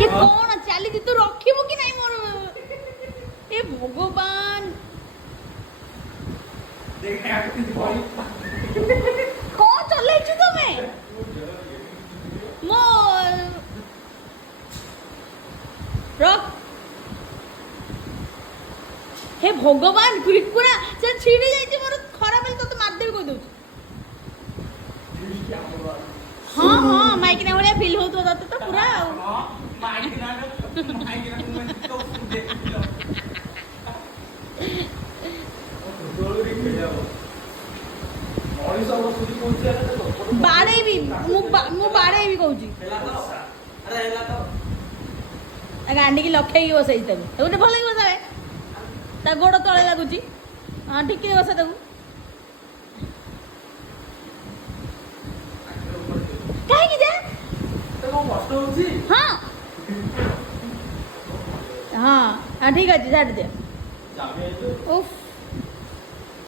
ये कौन चाली तू रखिबो कि नहीं मोर ए भगवान कौन चले छु तमे मो रख हे भगवान कुरकुरा से छिड़ी जाई मोर खराब हेल तो मार देबी कह दउ हाँ हाँ माइक ना भलिया फील होतो तते तो पूरा माइक ना तो बाड़े भी मु बाड़े भी कहूची गांडी की लखे की बसई तब भल लगे बसावे ता गोड़ तले लगुची हाँ ठीक बसा तक कहीं जा हाँ हाँ हाँ ठीक अच्छे छाड़ दे उफ